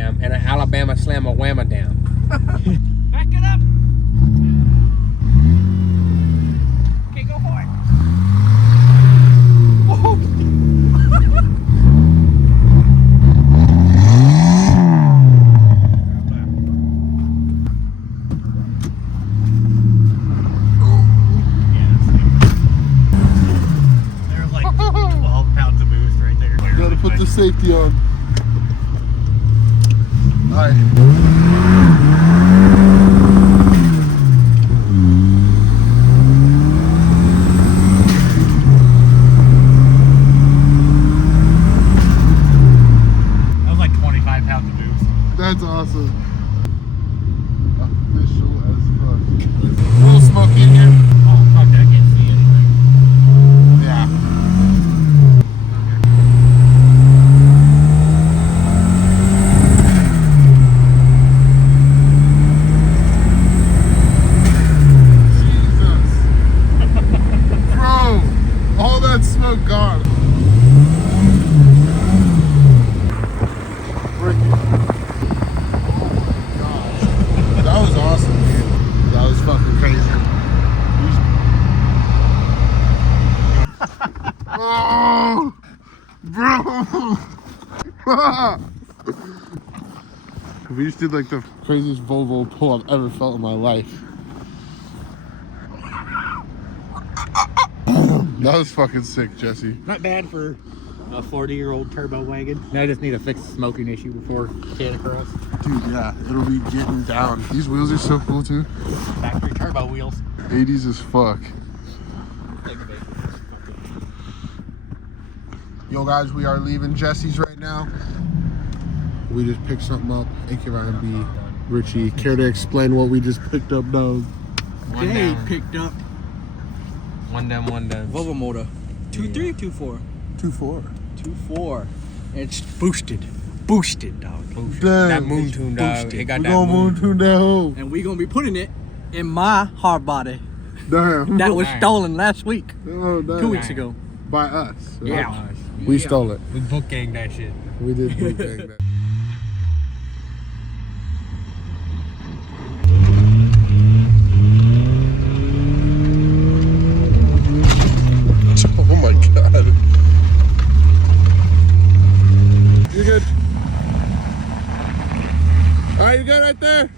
am, and an Alabama slammer whammer down. Back it up. Okay, go for it. Whoa. There's like 12 pounds of boost right there. Gotta put the safety on. Alright. That was like 25 pounds of boost. That's awesome. Official as fuck. A little smoky in here. Oh, fuck, I can't see anything. Yeah. Jesus. Bro, all that smoke gone. Ricky. That was awesome, dude. That was fucking crazy. Oh, bro. We just did like the craziest Volvo pull I've ever felt in my life. That was fucking sick, Jesse. Not bad for a 40-year-old turbo wagon. Now I just need to fix the smoking issue before getting across. Dude, yeah, it'll be getting down. These wheels are so cool too. Factory turbo wheels. 80s as fuck. Yo guys, we are leaving Jesse's right now. We just picked something up. AK Ryan B. Richie. Care to explain what we just picked up, dog? One They down. picked up One down, one down. Volvo motor. 2.3, 2.4. 2.4. 2.4. It's boosted. Boosted, dog. Boost. Damn. That moon tune, dog. Boosted. It got We're that gonna moon tune that hoe. And we gonna be putting it in my hard body. Damn. That was Nice. stolen last week. Oh, damn. 2 weeks ago. By us. right? Yeah. We stole it. We book gang that shit. We did boot gang that. Oh my god. You're good. Alright, you good right there?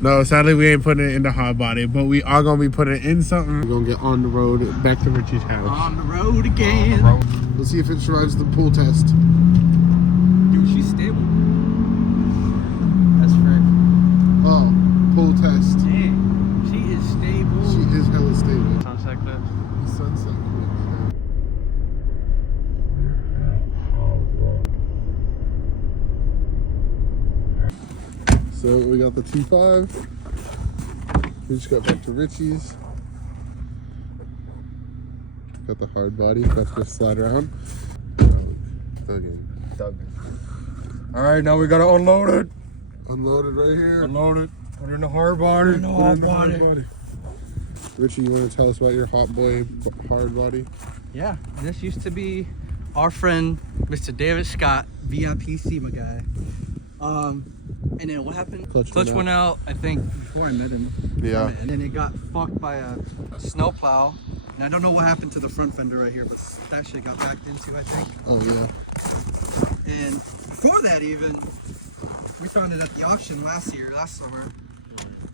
No, sadly we ain't putting it in the hot body, but we are gonna be putting it in something. We're gonna get on the road back to Richie's house. On the road again. Let's see if it survives the pull test. Dude, she's stable. That's frick. Oh, pull test. Dang. She is stable. She is hella stable. Sunset clips. Sunset clips. So we got the T5. We just got back to Richie's. Got the hard body. About to just slide around. Dug in. Alright, now we gotta unload it. Unload it right here. Unload it. Put it in the hard body. Put it in the hard body. Richie, you want to tell us about your hot boy hard body? Yeah, this used to be our friend, Mr. David Scott, VIP SEMA guy. And then what happened? Clutch went out, I think, before I met him. Yeah. And then it got fucked by a snowplow. And I don't know what happened to the front fender right here, but that shit got backed into, I think. Oh yeah. And before that even, we found it at the auction last summer.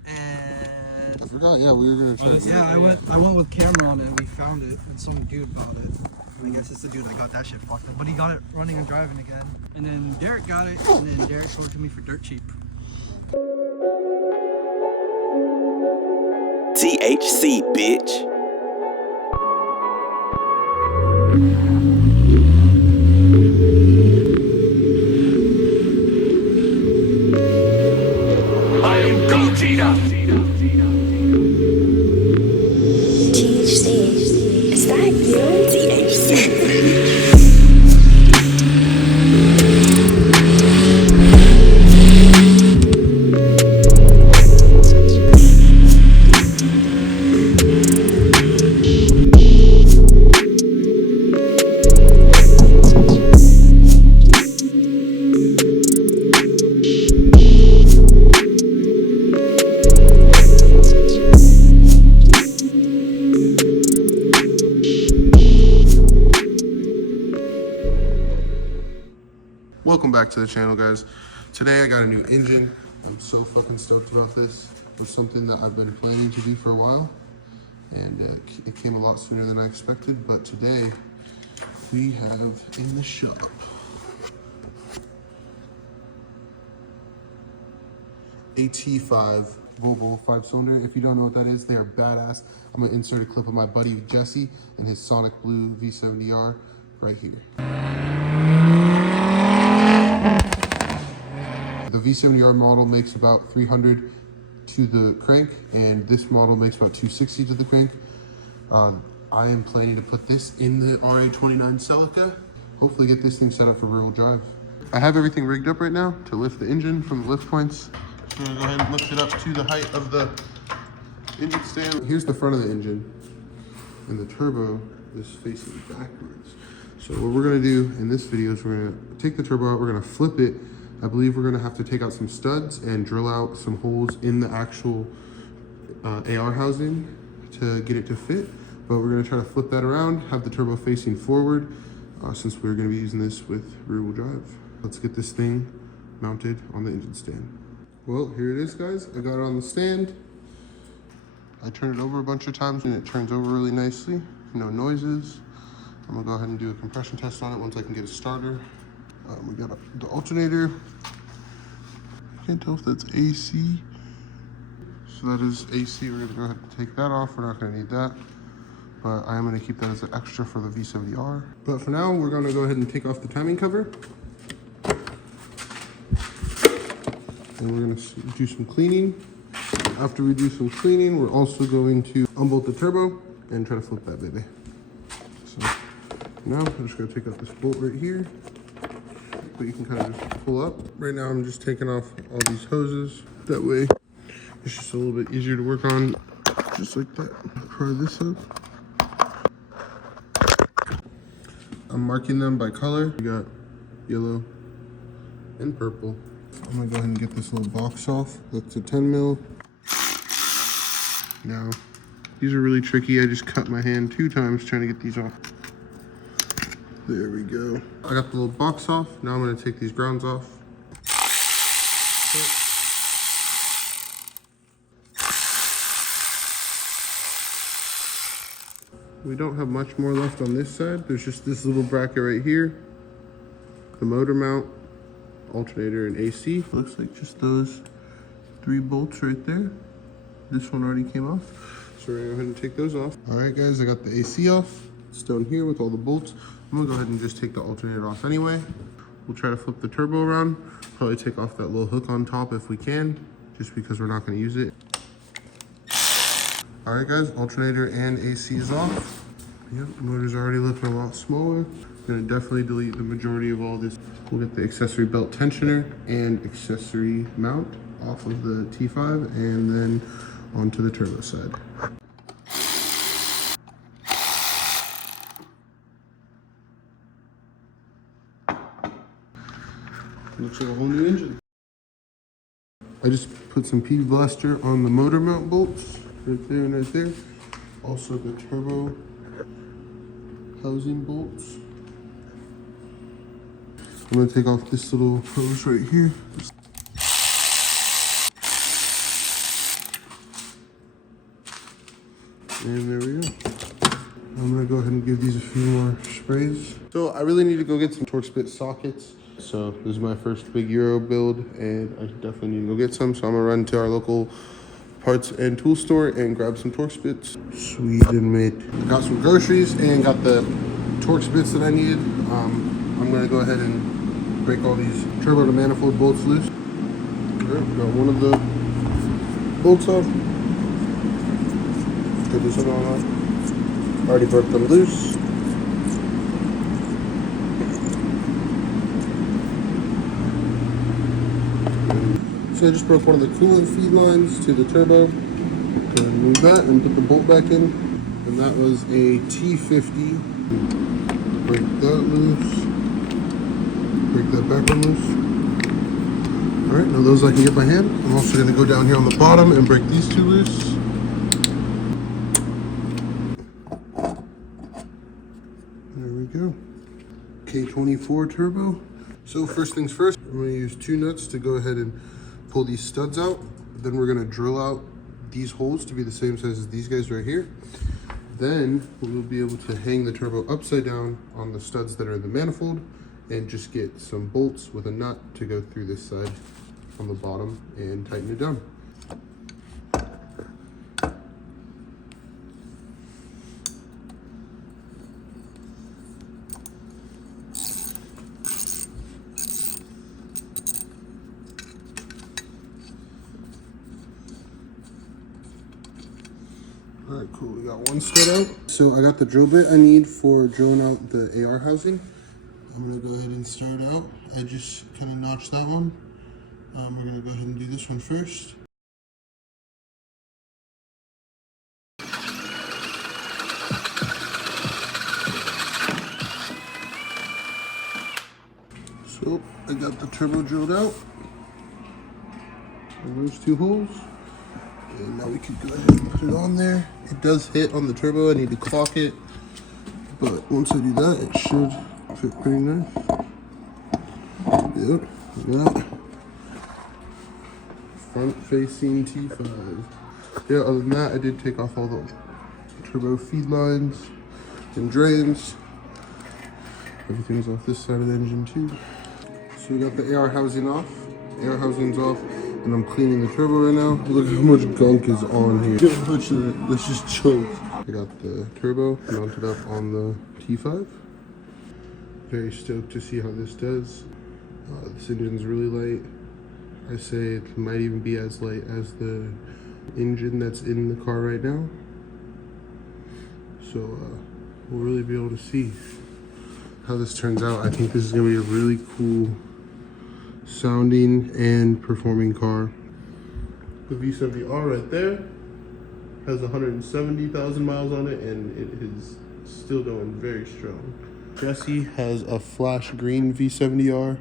And I forgot. Yeah, we were gonna try. yeah, I went with camera on it and we found it and some dude bought it. And I guess it's the dude that got that shit fucked up. But he got it running and driving again. And then Derek got it and then Derek sold it to me for dirt cheap. THC, bitch. I am Gogeta. THC. Is that you? THC. Welcome back to the channel, guys. Today I got a new engine. I'm so fucking stoked about this. It's something that I've been planning to do for a while, and it came a lot sooner than I expected, but today we have in the shop a T5 Volvo 5-cylinder. If you don't know what that is, they are badass. I'm gonna insert a clip of my buddy Jesse and his Sonic Blue V70R right here. The V70R model makes about 300 to the crank, and this model makes about 260 to the crank. I am planning to put this in the RA29 Celica. Hopefully get this thing set up for rear-wheel drive. I have everything rigged up right now to lift the engine from the lift points. So I'm gonna go ahead and lift it up to the height of the engine stand. Here's the front of the engine, and the turbo is facing backwards. So what we're gonna do in this video is we're gonna take the turbo out, we're gonna flip it. I believe we're gonna have to take out some studs and drill out some holes in the actual AR housing to get it to fit. But we're gonna try to flip that around, have the turbo facing forward, since we're gonna be using this with rear-wheel drive. Let's get this thing mounted on the engine stand. Well, here it is, guys. I got it on the stand. I turned it over a bunch of times and it turns over really nicely. No noises. I'm gonna go ahead and do a compression test on it once I can get a starter. We got the alternator. Can't tell if that's AC. So that is AC. We're gonna go ahead and take that off. We're not gonna need that, but I am gonna keep that as an extra for the V70R. But for now, we're gonna go ahead and take off the timing cover. And we're gonna do some cleaning. After we do some cleaning, we're also going to unbolt the turbo and try to flip that baby. So now I'm just gonna take out this bolt right here, but you can kind of just pull up. Right now I'm just taking off all these hoses. That way it's just a little bit easier to work on, just like that. Pry this up. I'm marking them by color. We got yellow and purple. I'm gonna go ahead and get this little box off. That's a 10 mil. Now, these are really tricky. I just cut my hand 2 times trying to get these off. There we go. I got the little box off. Now I'm gonna take these grounds off. We don't have much more left on this side. There's just this little bracket right here. The motor mount, alternator, and AC. Looks like just those 3 bolts right there. This one already came off, so we're gonna go ahead and take those off. All right, guys, I got the AC off. It's down here with all the bolts. I'm gonna go ahead and just take the alternator off anyway. We'll try to flip the turbo around. Probably take off that little hook on top if we can, just because we're not gonna use it. All right, guys, alternator and AC is off. Yep, the motor's already looking a lot smaller. Gonna definitely delete the majority of all this. We'll get the accessory belt tensioner and accessory mount off of the T5 and then onto the turbo side. Looks like a whole new engine. I just put some PV Blaster on the motor mount bolts right there and right there. Also the turbo housing bolts. I'm gonna take off this little hose right here. And there we go. I'm gonna go ahead and give these a few more sprays. So I really need to go get some torque spit sockets. So this is my first big Euro build, and I definitely need to go get some. So I'm gonna run to our local parts and tool store and grab some torque spits. Sweden made. Got some groceries and got the torque spits that I needed. I'm gonna go ahead and break all these turbo to manifold bolts loose. Right, got one of the bolts off. Get this one off. Already broke them loose. So I just broke one of the coolant feed lines to the turbo. Go ahead and move that and put the bolt back in. And that was a T50. Break that loose. Break that back one loose. All right, now those I can get by hand. I'm also gonna go down here on the bottom and break these 2 loose. There we go. K24 turbo. So first things first, I'm gonna use 2 nuts to go ahead and pull these studs out. Then we're gonna drill out these holes to be the same size as these guys right here. Then we'll be able to hang the turbo upside down on the studs that are in the manifold and just get some bolts with a nut to go through this side on the bottom and tighten it down. All right, cool, we got one stud out. So I got the drill bit I need for drilling out the AR housing. I'm gonna go ahead and start out. I just kind of notched that one. We're gonna go ahead and do this one first. So I got the turbo drilled out. And those 2 holes. And now we can go ahead and put it on there. It does hit on the turbo. I need to clock it. But once I do that, it should fit pretty nice. Yep, like that. Front facing T5. Yeah, other than that, I did take off all the turbo feed lines and drains. Everything's off this side of the engine too. So we got the AR housing off. AR housing's off. And I'm cleaning the turbo right now. Look how much gunk is on here. Get a bunch of it. Let's just choke. I got the turbo mounted up on the T5. Very stoked to see how this does. This engine's really light. I say it might even be as light as the engine that's in the car right now. So we'll really be able to see how this turns out. I think this is gonna be a really cool sounding and performing car. The V70R right there has 170,000 miles on it and it is still going very strong. Jesse has a flash green V70R.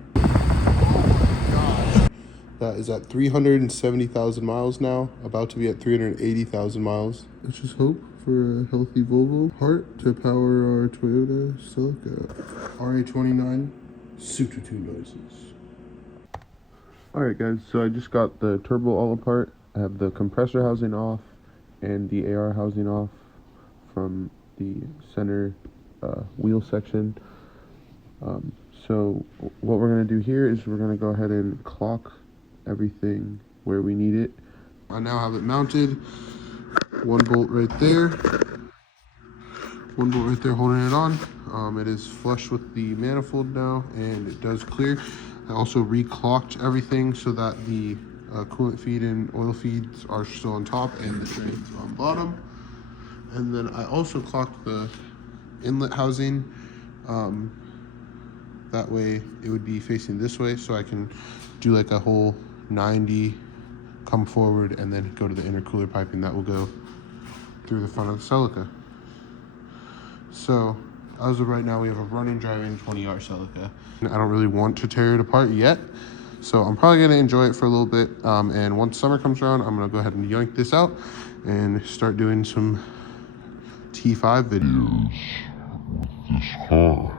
That is at 370,000 miles now, about to be at 380,000 miles. Let's just hope for a healthy Volvo heart to power our Toyota Celica. RA29, super two noises. Alright guys, so I just got the turbo all apart. I have the compressor housing off and the AR housing off from the center wheel section. So what we're going to do here is we're going to go ahead and clock everything where we need it. I now have it mounted. One bolt right there. One bolt right there holding it on. It is flush with the manifold now and it does clear. I also reclocked everything so that the coolant feed and oil feeds are still on top and the drains are on bottom. And then I also clocked the inlet housing. That way it would be facing this way so I can do like a whole 90, come forward, and then go to the intercooler piping that will go through the front of the Celica. So as of right now, we have a running, driving 20R Celica. I don't really want to tear it apart yet, so I'm probably going to enjoy it for a little bit. And once summer comes around, I'm going to go ahead and yank this out and start doing some T5 videos with this car.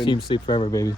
Team sleep forever, baby.